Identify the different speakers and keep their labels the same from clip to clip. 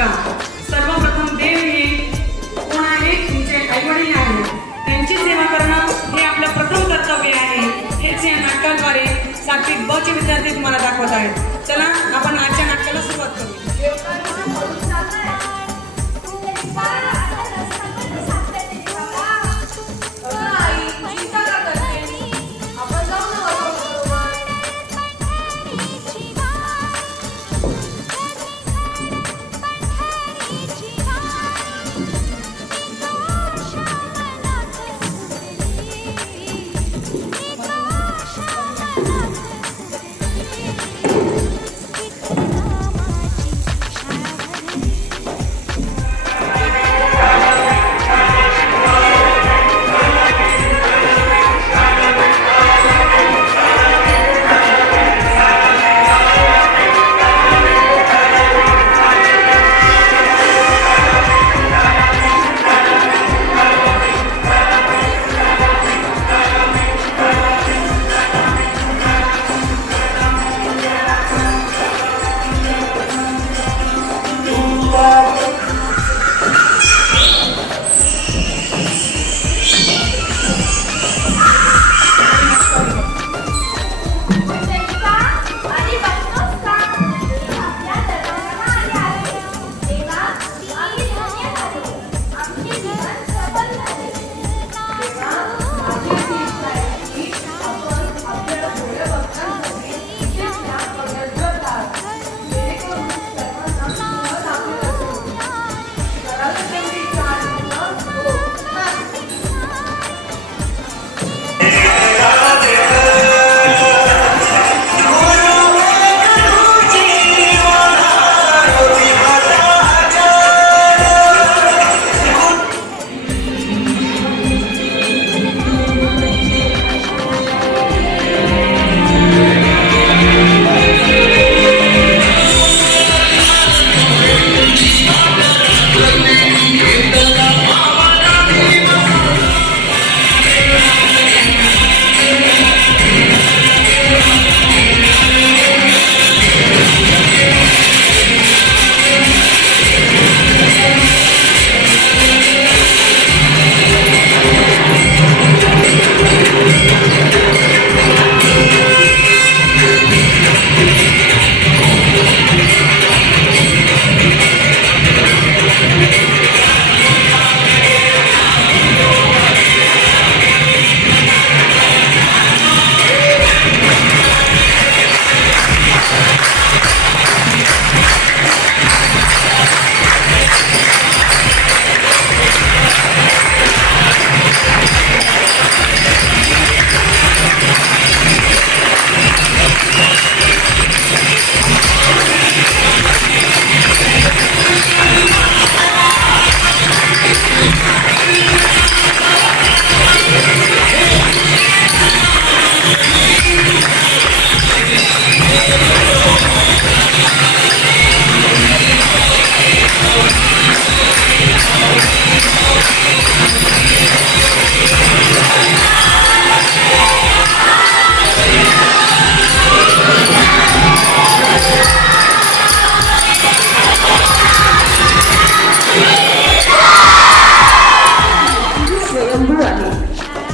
Speaker 1: नका सर्वप्रथम देव हे कोण आहे तुमचे आईवडील आहेत त्यांची सेवा करणं हे आपलं प्रथम कर्तव्य आहे. हेच या नाटकाद्वारे सात्विक ब चे विद्यार्थी तुम्हाला दाखवत आहेत. चला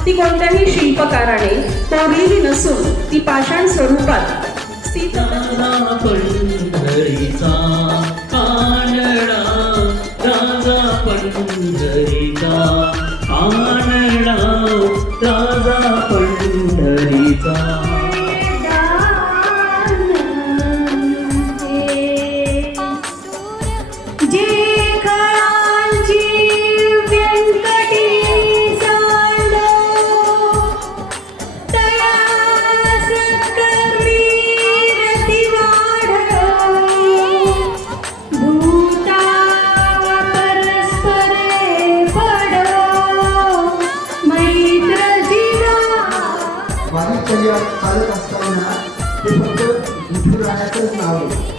Speaker 2: ती कोणत्याही शिल्पकाराने कोरलेली नसून ती पाषाण स्वरूपात. स्थित
Speaker 3: राजा पंढरीचा कानडा राजा पंढरीचा.
Speaker 4: personal.